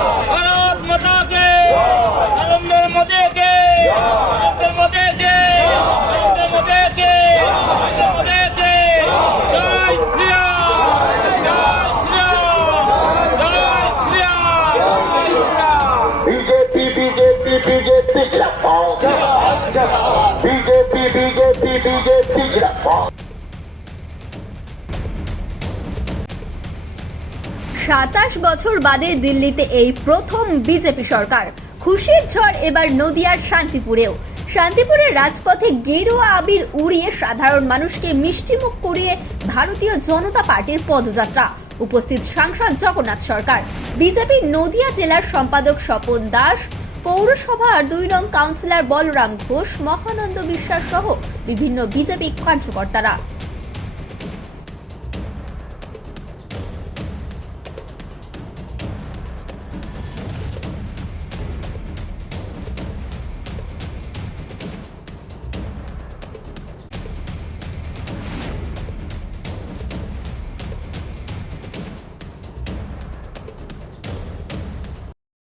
भारत माता के, नरेंद्र मोदी के, नरेंद्र मोदी के, नरेंद्र मोदी के, नरेंद्र मोदी के, जय श्री राम, जय श्री राम, जय Shri Ram. BJP BJP BJP जिंदाबाद, बीजेपी बीजेपी बीजेपी जिंदाबाद। 27 বছর বাদে দিল্লিতে এই প্রথম বিজেপি সরকার। খুশির ঝড় এবার নদিয়ার শান্তিপুরের রাজপথে গেরুয়া আবির উড়িয়ে সাধারণ মানুষকে মিষ্টিমুখ করিয়ে ভারতীয় জনতা পার্টির পদযাত্রা। উপস্থিত সাংসদ জগন্নাথ সরকার, বিজেপি নদিয়া জেলার সম্পাদক স্বপন দাস, পৌরসভার 2 নং কাউন্সিলর বলরাম ঘোষ, মহানন্দ বিশ্বাস সহ বিভিন্ন বিজেপি কার্যকর্তারা।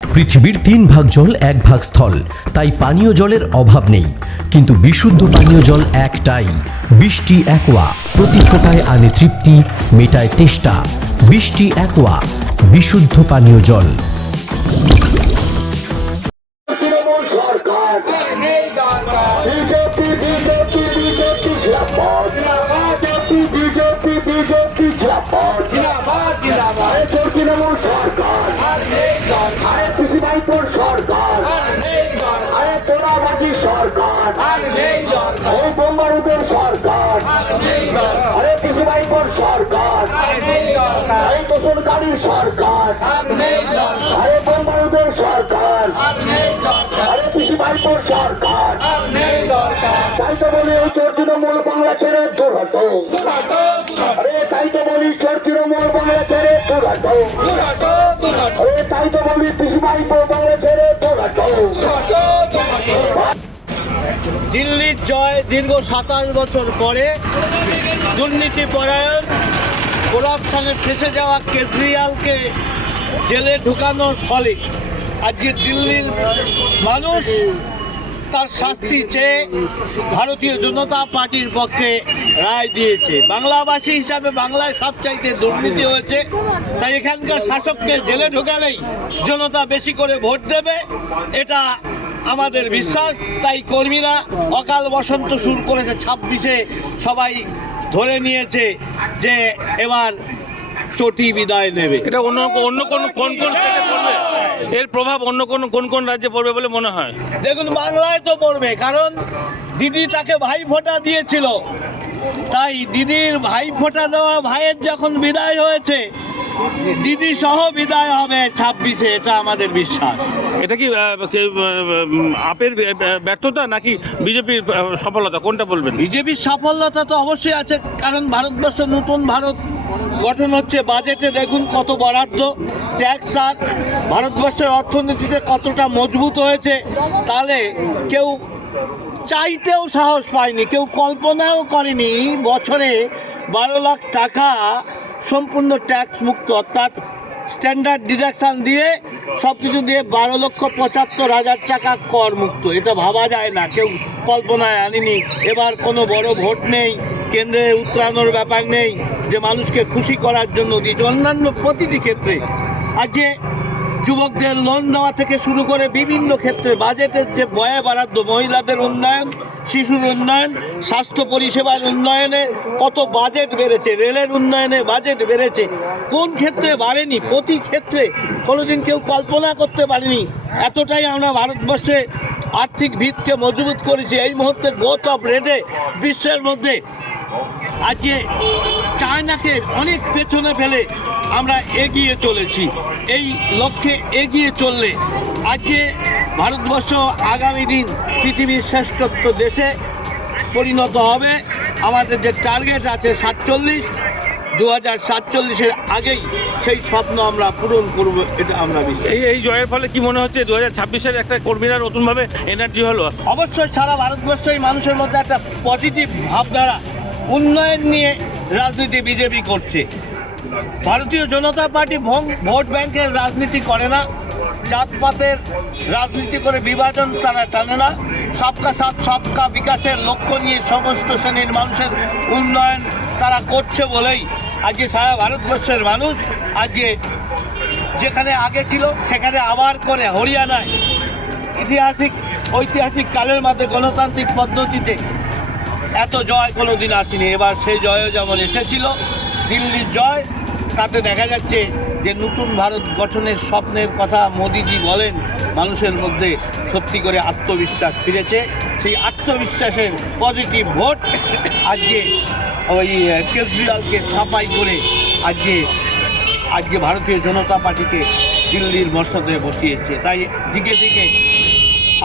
পৃথিবীর 3 ভাগ জল 1 ভাগ স্থল, তাই পানীয় জলের অভাব নেই। কিন্তু বিশুদ্ধ পানীয় জল একটাই, বৃষ্টি অ্যাকোয়া। প্রতি ফোঁটায় আনে তৃপ্তি, মেটায় তেষ্টা। বৃষ্টি অ্যাকোয়া, বিশুদ্ধ পানীয় জল। তৃণমূল সরকার, বিজেপি বিজেপি বিজেপি জিন্দাবাদ, বিজেপি বিজেপি জিন্দাবাদ, তৃণমূল সরকার, আরে পিসিভাইপুর সরকার, আরে তোলাবাজি সরকার, এই বোম্বারুদের সরকার, আরে পিসিভাইপুর সরকার, এই তোষণকারীর সরকার, আরে বোম্বারুদের সরকার, আরে পিসিভাইপুর সরকার। তাই তো বলি ওই চোর তৃণমূল বাংলা ছেড়ে দূর হতো, আরে তাই তো বলি চোর তৃণমূল বাংলা ছেড়ে দূর হতো, আরে তাই তো বলি পিসিভাইপুর বাংলা ছেড়ে দূর হতো। দিল্লির জয় দীর্ঘ 27 বছর পরে দুর্নীতি পরায়ণ, করাপশনে ফেসে যাওয়া কেজরিওয়ালকে জেলে ঢুকানোর ফলে আজকে দিল্লির মানুষ তার শাস্তি চেয়ে ভারতীয় জনতা পার্টির পক্ষে রায় দিয়েছে। বাংলাভাষী হিসাবে বাংলায় সবচাইতে দুর্নীতি হয়েছে, তাই এখানকার শাসককে জেলে ঢোকালেই জনতা বেশি করে ভোট দেবে, এটা আমাদের বিশ্বাস। তাই কর্মীরা অকাল বসন্ত শুরু করেছে। 26-এ সবাই ধরে নিয়েছে যে এবার চটি বিদায় নেবে। এটা অন্য কোন স্টেটে পড়বে? এর প্রভাব অন্য কোন রাজ্যে পড়বে বলে মনে হয়? দেখুন, বাংলায় তো পড়বে, কারণ দিদি তাকে ভাই ফোঁটা দিয়েছিল, তাই দিদির ভাই ফোঁটা দেওয়া ভাইয়ের যখন বিদায় হয়েছে, দিদি সহ বিদায় হবে 26-এ, এটা আমাদের বিশ্বাস। এটা কি আপের ব্যর্থতা নাকি বিজেপির সফলতা, কোনটা বলবেন? বিজেপির সাফল্যতা তো অবশ্যই আছে, কারণ ভারতবর্ষ নতুন ভারত গঠন হচ্ছে। বাজেটে দেখুন কত বরাদ্দ, ট্যাক্স আর ভারতবর্ষের অর্থনীতিতে কতটা মজবুত হয়েছে। তাহলে কেউ চাইতেও সাহস পায়নি, কেউ কল্পনাও করেনি বছরে 12 লাখ টাকা সম্পূর্ণ ট্যাক্স মুক্ত, অর্থাৎ স্ট্যান্ডার্ড ডিডাকশান দিয়ে সব কিছু দিয়ে 12,75,000 টাকা কর মুক্ত। এটা ভাবা যায় না, কেউ কল্পনায় আনিনি। এবার কোনো বড় ভোট নেই, কেন্দ্রে উত্তরানোর ব্যাপার নেই, যে মানুষকে খুশি করার জন্য দিয়েছে। অন্যান্য প্রতিটি ক্ষেত্রে আজকে যুবকদের লোন দেওয়া থেকে শুরু করে বিভিন্ন ক্ষেত্রে বাজেটের যে ব্যয় বরাদ্দ, মহিলাদের উন্নয়ন, শিশুর উন্নয়ন, স্বাস্থ্য পরিষেবার উন্নয়নে কত বাজেট বেড়েছে, রেলের উন্নয়নে বাজেট বেড়েছে, কোন ক্ষেত্রে বাড়েনি? প্রতি ক্ষেত্রে কোনোদিন কেউ কল্পনা করতে পারেনি। এতটাই আমরা ভারতবর্ষে আর্থিক ভিতকে মজবুত করেছি। এই মুহূর্তে গ্রোথ অফ রেটে বিশ্বের মধ্যে আজকে চায়নাকে অনেক পেছনে ফেলে আমরা এগিয়ে চলেছি। এই লক্ষ্যে এগিয়ে চললে আজকে ভারতবর্ষ আগামী দিন পৃথিবীর শ্রেষ্ঠত্ব দেশে পরিণত হবে। আমাদের যে টার্গেট আছে 47, 2047-এর আগেই সেই স্বপ্ন আমরা পূরণ করব, এটা আমরা বিশ্বাস। এই জয়ের ফলে কি মনে হচ্ছে 2026-এর একটা কর্মীরা নতুনভাবে এনার্জি হলো? অবশ্যই সারা ভারতবর্ষের মানুষের মধ্যে একটা পজিটিভ ভাবধারা, উন্নয়ন নিয়ে রাজনীতি বিজেপি করছে। ভারতীয় জনতা পার্টি ভোট ব্যাংকের রাজনীতি করে না, জাতপাতের রাজনীতি করে বিভাজন তারা টানে না। সবকা সাথ সবকা বিকাশের লক্ষ্য নিয়ে সমস্ত শ্রেণীর মানুষের উন্নয়ন তারা করছে বলেই আজকে সারা ভারতবর্ষের মানুষ আজকে যেখানে আগে ছিল সেখানে আবার করে হরিয়ানায় ঐতিহাসিক কালের মধ্যে গণতান্ত্রিক পদ্ধতিতে এত জয় কোনো দিন আসেনি। এবার সেই জয়ও যেমন এসেছিল দিল্লির জয়, তাতে দেখা যাচ্ছে যে নতুন ভারত গঠনের স্বপ্নের কথা মোদিজি বলেন, মানুষের মধ্যে সত্যি করে আত্মবিশ্বাস ফিরেছে। সেই আত্মবিশ্বাসের পজিটিভ ভোট আজকে ওই কেজরিওয়ালকে সাফাই করে আজকে ভারতীয় জনতা পার্টিকে দিল্লির মসনদে বসিয়েছে। তাই দিকে দিকে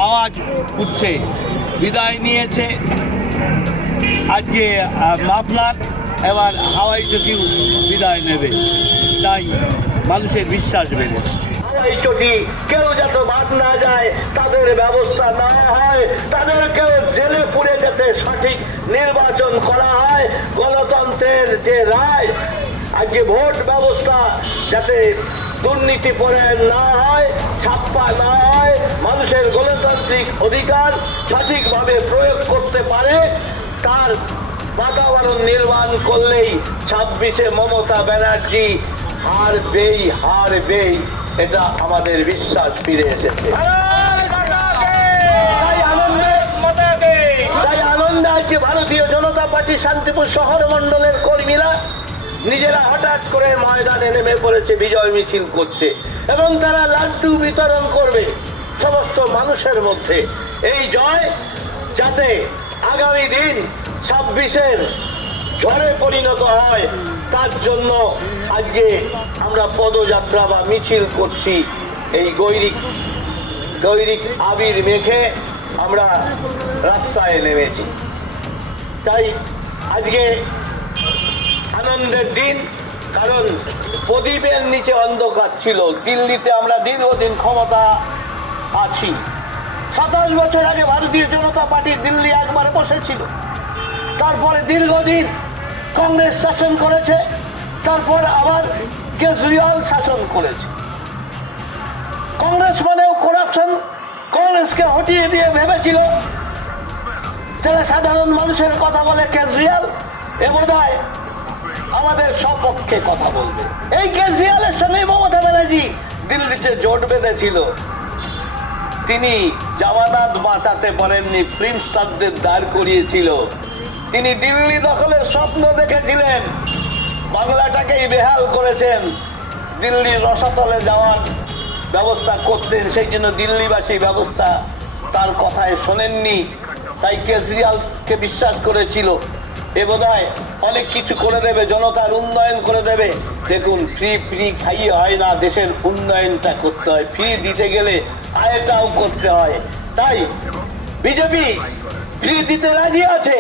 আওয়াজ উঠছে, বিদায় নিয়েছে আজকে মাফলার, এবার হাওয়াই চটি বিদায় নেবে, তাই মানুষের বিশ্বাস বেড়েছে। হাওয়াই চটি কেউ যাতে বাদ না যায়, তাদের ব্যবস্থা না হয়, তাদেরকেও জেলে পুরে যাতে সঠিক নির্বাচন করা হয়, গণতন্ত্রের যে রায় আজকে ভোট ব্যবস্থা যাতে দুর্নীতি পরায়ণ না হয়, ছাপ্পা না হয়, মানুষের গণতান্ত্রিক অধিকার সঠিকভাবে প্রয়োগ করতে পারে, তার বাতাবরণ নির্মাণ করলেই 26-এ মমতা ব্যানার্জি হারবেই, এটা আমাদের বিশ্বাস ফিরে এসেছে। তাই আনন্দে আজকে ভারতীয় জনতা পার্টি শান্তিপুর শহর মন্ডলের কর্মীরা নিজেরা হঠাৎ করে ময়দানে নেমে পড়েছে, বিজয় মিছিল করছে এবং তারা লাড্ডু বিতরণ করবে সমস্ত মানুষের মধ্যে। এই জয় যাতে আগামী দিন 26-এর ঝড়ে পরিণত হয়, তার জন্য আজকে আমরা পদযাত্রা বা মিছিল করছি। এই গৈরিক আবির মেখে আমরা রাস্তায় নেমেছি। তাই আজকে আনন্দের দিন, কারণ প্রদীপের নিচে অন্ধকার ছিল। দিল্লিতে আমরা দীর্ঘদিন ক্ষমতা আছি। 27 বছর আগে ভারতীয় জনতা পার্টি দিল্লি একবার বসেছিল, তারপরে দীর্ঘদিন কংগ্রেস শাসন করেছে, তারপর আবার কেজরিওয়াল শাসন করেছে। কংগ্রেস মানেও করাপশন, কংগ্রেসকে হটিয়ে দিয়ে ভেবেছিল যারা সাধারণ মানুষের কথা বলে কেজরিওয়াল এ বোধহয় আমাদের সপক্ষে কথা বলবে। এই কেজরিওয়ালের সঙ্গে মমতা ব্যানার্জি দিল্লিতে জোট বেঁধেছিল। তিনি জামানত বাঁচাতে পারেননি, ফিল্ম স্টারদের দাঁড় করিয়েছিল। তিনি দিল্লি দখলের স্বপ্ন দেখেছিলেন, বাংলাটাকেই বেহাল করেছেন। দিল্লির রসাতলে যাওয়ার ব্যবস্থা করতেন, সেই জন্য দিল্লিবাসী ব্যবস্থা তার কথায় শোনেননি, তাই কেজরিওয়ালকে বিশ্বাস করেছিল এ বোধহয় অনেক কিছু করে দেবে, জনতার উন্নয়ন করে দেবে। দেখুন, ফ্রি খাইয়ে হয় না, দেশের উন্নয়নটা করতে হয়। ফ্রি দিতে গেলে আয়টাও করতে হয়। তাই বিজেপি ফ্রি দিতে রাজি আছে,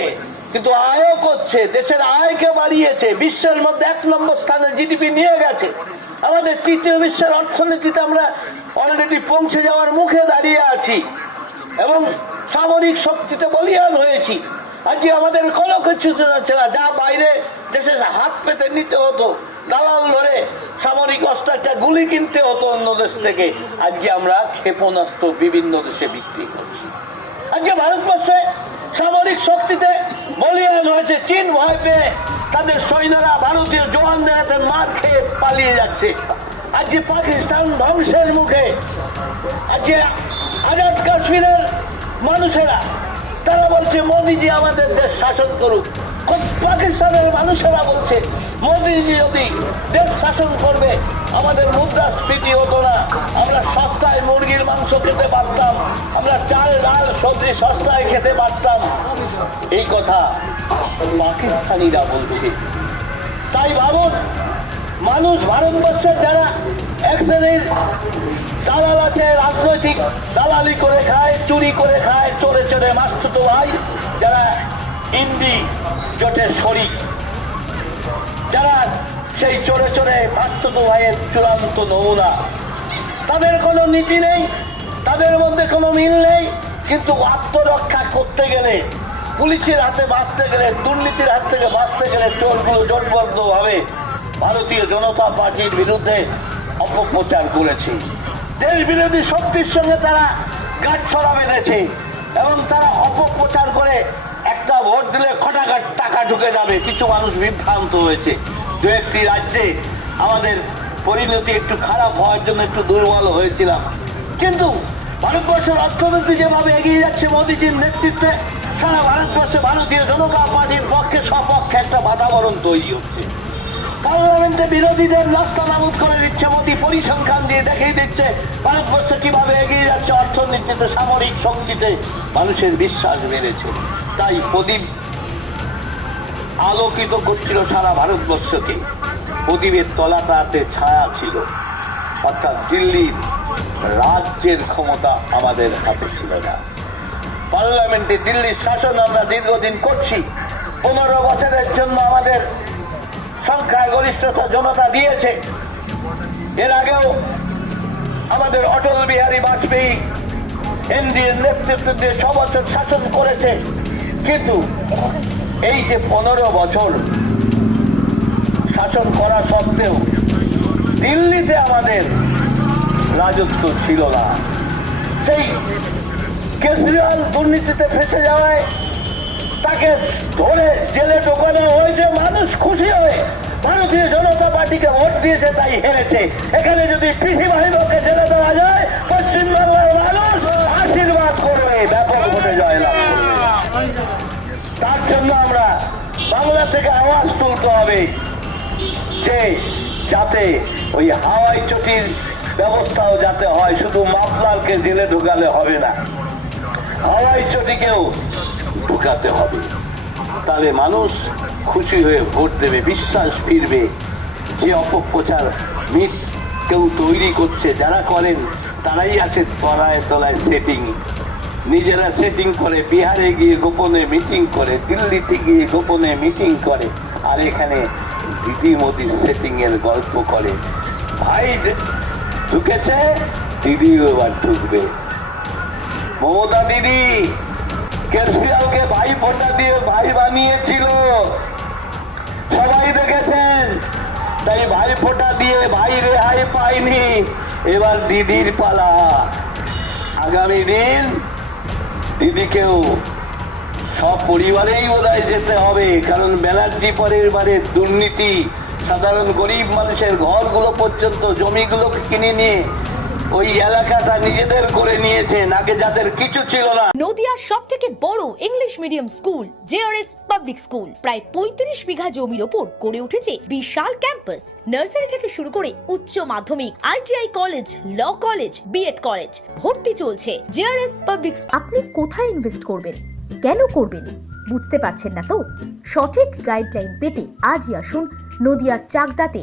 কিন্তু আয়ও করছে, দেশের আয়কে বাড়িয়েছে, বিশ্বের মধ্যে 1 নম্বর স্থানে জিডিপি নিয়ে গেছে। আমাদের 3য় বিশ্বের অর্থনীতিতে আমরা অলরেডি পৌঁছে যাওয়ার মুখে দাঁড়িয়ে আছি এবং সামরিক শক্তিতে বলিয়ান হয়েছি। আজকে আমাদের কোনো কিছু ছিল না, যা বাইরে দেশে হাত পেতে নিতে হতো, দালাল ধরে সামরিক অস্ত্র, একটা গুলি কিনতে হতো অন্য দেশ থেকে, আজকে আমরা ক্ষেপণাস্ত্র বিভিন্ন দেশে বিক্রি করছি। আজকে ভারতবর্ষে সামরিক শক্তিতে বলিয়ান হয়েছে। চীন ভয় পেয়ে তাদের সৈন্যরা ভারতীয় জওয়ানদের হাতে মার খেয়ে পালিয়ে যাচ্ছে। আজকে পাকিস্তান ধ্বংসের মুখে। আজকে আজাদ কাশ্মীরের মানুষেরা তারা বলছে মোদিজি আমাদের দেশ শাসন করুক। পাকিস্তানের মানুষেরা বলছে মোদিজি যদি দেশ শাসন করবে আমাদের মুদ্রাস্ফীতি হতো না, আমরা সস্তায় মুরগির মাংস খেতে পারতাম, আমরা চাল ডাল সবজি সস্তায় খেতে পারতাম। এই কথা পাকিস্তানিরা বলছে। তাই ভাবুন, মানুষ ভারতবর্ষের যারা এক শ্রেণীর দালাল আছে, রাজনৈতিক দালালি করে খায়, চুরি করে খায়, চোরে চোরে মাস্তুতো ভাই, যারা ইন্ডি জোটের শরিক, যারা সেই চোরে চোরে মাস্তুতো ভাইয়ের চূড়ান্ত নমুনা, তাদের কোনো নীতি নেই, তাদের মধ্যে কোনো মিল নেই। কিন্তু আত্মরক্ষা করতে গেলে, পুলিশের হাতে বাঁচতে গেলে, দুর্নীতির হাত থেকে বাঁচতে গেলে চোরগুলো জোটবদ্ধভাবে ভারতীয় জনতা পার্টির বিরুদ্ধে অপপ্রচার করেছে। দেশ বিরোধী শক্তির সঙ্গে তারা গাঁটছড়া বেঁধেছে এবং তারা অপপ্রচার করে একটা ভোট দিলে খটাঘাট টাকা ঢুকে যাবে। কিছু মানুষ বিভ্রান্ত হয়েছে। দু একটি রাজ্যে আমাদের পরিণতি একটু খারাপ হওয়ার জন্য একটু দুর্বল হয়েছিলাম, কিন্তু ভারতবর্ষের অর্থনীতি যেভাবে এগিয়ে যাচ্ছে মোদীজির নেতৃত্বে, সারা ভারতবর্ষে ভারতীয় জনতা পার্টির পক্ষে সপক্ষে একটা বাতাবরণ তৈরি হচ্ছে। পার্লামেন্টে বিরোধীদের নাস্তানাবুদ করে দিচ্ছে মোদী, পরিসংখ্যান দিয়ে দেখিয়ে দিচ্ছে ভারতবর্ষ কিভাবে এগিয়ে যাচ্ছে অর্থনীতিতে, সামরিক শক্তিতে। মানুষের বিশ্বাস বেড়েছে। তাই প্রদীপ আলোকিত করছিল সারা ভারতবর্ষকে। প্রদীপের তলাটাতে ছায়া ছিল, অর্থাৎ দিল্লির রাজ্যের ক্ষমতা আমাদের হাতে ছিল না। পার্লামেন্টে দিল্লির শাসন আমরা দীর্ঘদিন করছি। 15 বছরের জন্য আমাদের সংখ্যাগরিষ্ঠতা জনতা দিয়েছে। এর আগেও আমাদের অটল বিহারী বাজপেয়ী এনডিএর নেতৃত্ব দিয়ে 6 বছর শাসন করেছে, কিন্তু এই যে 15 বছর শাসন করা সত্ত্বেও দিল্লিতে আমাদের রাজত্ব ছিল না। সেই কেজরিওয়াল দুর্নীতিতে ফেসে যাওয়ায় তাকে ধরে জেলে ঢোকানো হয়েছে। মানুষ খুশি হয়ে ভারতীয় জনতা পার্টিকে ভোট দিয়েছে, তাই হেরেছে। এখানে যদি পিসি বাহিনীকে জেলে দেওয়া যায়, পশ্চিমবাংলার মানুষ আশীর্বাদ করবে, ব্যাপক ভোটে জয়লাভ করবে। তার জন্য আমরা বাংলা থেকে আওয়াজ তুলতে হবে যে যাতে ওই হাওয়াই চটির ব্যবস্থাও যাতে হয়। শুধু মাফলারকে জেলে ঢুকালে হবে না, হাওয়াই চটিকেও ঢুকাতে হবে। তাহলে মানুষ খুশি হয়ে ভোট দেবে, বিশ্বাস ফিরবে। যে অপপ্রচার মিথ কেউ তৈরি করছে, যারা করেন তারাই আসে তলায় তলায় সেটিং, নিজেরা সেটিং করে, বিহারে গিয়ে গোপনে মিটিং করে, দিল্লিতে গিয়ে গোপনে মিটিং করে, আর এখানে দিদি সেটিং এর গল্প করে। ভাই ঢুকেছে, দিদিও এবার ঢুকবে। মমতা দিদি কেজরিওয়ালকে ভাই ফোঁটা দিয়ে ভাই বানিয়েছিল, সবাই দেখেছেন। তাই ভাই ফোঁটা দিয়ে ভাই রেহাই পায়নি, এবার দিদির পালা। আগামী দিন দিদিকেও সপরিবারেই বোধহয় যেতে হবে, কারণ ব্যানার্জি পরিবারের দুর্নীতি, সাধারণ গরিব মানুষের ঘরগুলো পর্যন্ত, জমিগুলোকে কিনে নিয়ে ওই এলাকাটা নিজেদের করে নিয়েছেন, আগে যাদের কিছু ছিল না। নদিয়ার সবথেকে বড় English medium school JRS public school প্রায় 35 বিঘা জমির ওপর গড়ে উঠেছে বিশাল ক্যাম্পাস। নার্সারি থেকে শুরু করে উচ্চ মাধ্যমিক, ITI college, law college, BEd college, ভর্তি চলছে। JRS public. আপনি কোথায় ইনভেস্ট করবেন, কেন করবেন, বুঝতে পারছেন না তো? সঠিক গাইডলাইন পেতে আজই আসুন নদিয়ার চাকদাতে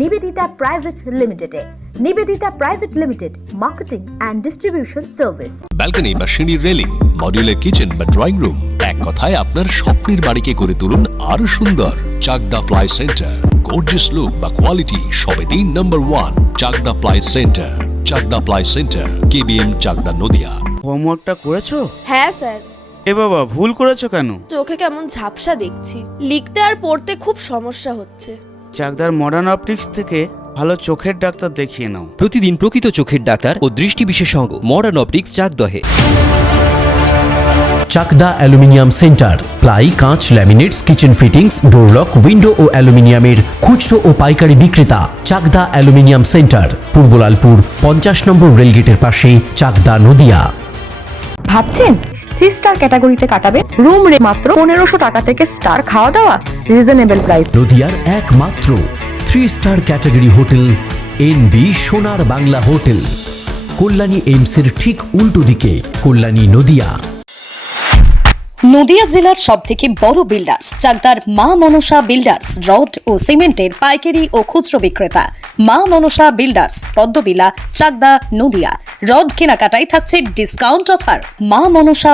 নিবেদিতা প্রাইভেট লিমিটেডে। Nivedita private limited, marketing and distribution service. Balcony বা সিঁড়ির রেলিং, মডিউলার কিচেন বা ড্রয়িং রুম, এক কথায় আপনার স্বপ্নের বাড়িকে করে তুলুন আরো সুন্দর। Chakdaha ply centre, gorgeous look বা কোয়ালিটি সবে 3 number 1 Chakdaha ply centre. Chakdaha ply centre, KBM, Chakdaha, Nadia. হোমওয়ার্কটা করেছো? হ্যাঁ স্যার। এ বাবা, ভুল করেছো কেন? চোখে কেমন ঝাপসা দেখছি, লিখতে আর পড়তে খুব সমস্যা হচ্ছে। চাকদার মডার্ন অপটিক্স থেকে ভালো চোখের ডাক্তার দেখিয়ে নাও। প্রতিদিন প্রকৃত চোখের ডাক্তার ও দৃষ্টি বিশেষজ্ঞ মডার্ন অপটিক্স চাকদহে। চাকদা অ্যালুমিনিয়াম সেন্টার, প্লাই, কাঁচ, laminates, kitchen fittings, door lock, window ও অ্যালুমিনিয়ামের খুচরো ও পাইকারি বিক্রেতা। Chakdaha aluminium centre, Purbalalpur 50 number রেলগেটের পাশে, চাকদা, নদিয়া। ভাবছেন 3 স্টার ক্যাটাগরিতে কাটাবে? রুম রে মাত্র 1500 টাকা থেকে স্টার, খাওয়া দাওয়া রিজনেবল প্রাইস। নদিয়ার একমাত্র 3 স্টার ক্যাটাগরি হোটেল এনবি সোনার বাংলা হোটেল, কল্যাণী এইমসের ঠিক উল্টো দিকে, কল্যাণী, নদিয়া। নদিয়া জেলার সবথেকে বড় বিল্ডার্স চাকদার মা মনসা বিল্ডার্স, রড ও সিমেন্টের পাইকারি ও খুচরো বিক্রেতা। মা মনসা বিল্ডার্স, পদ্মবিলা, চাকদা, নদিয়া। রড কেনাকাটায় থাকছে ডিসকাউন্ট অফার। মা মনসা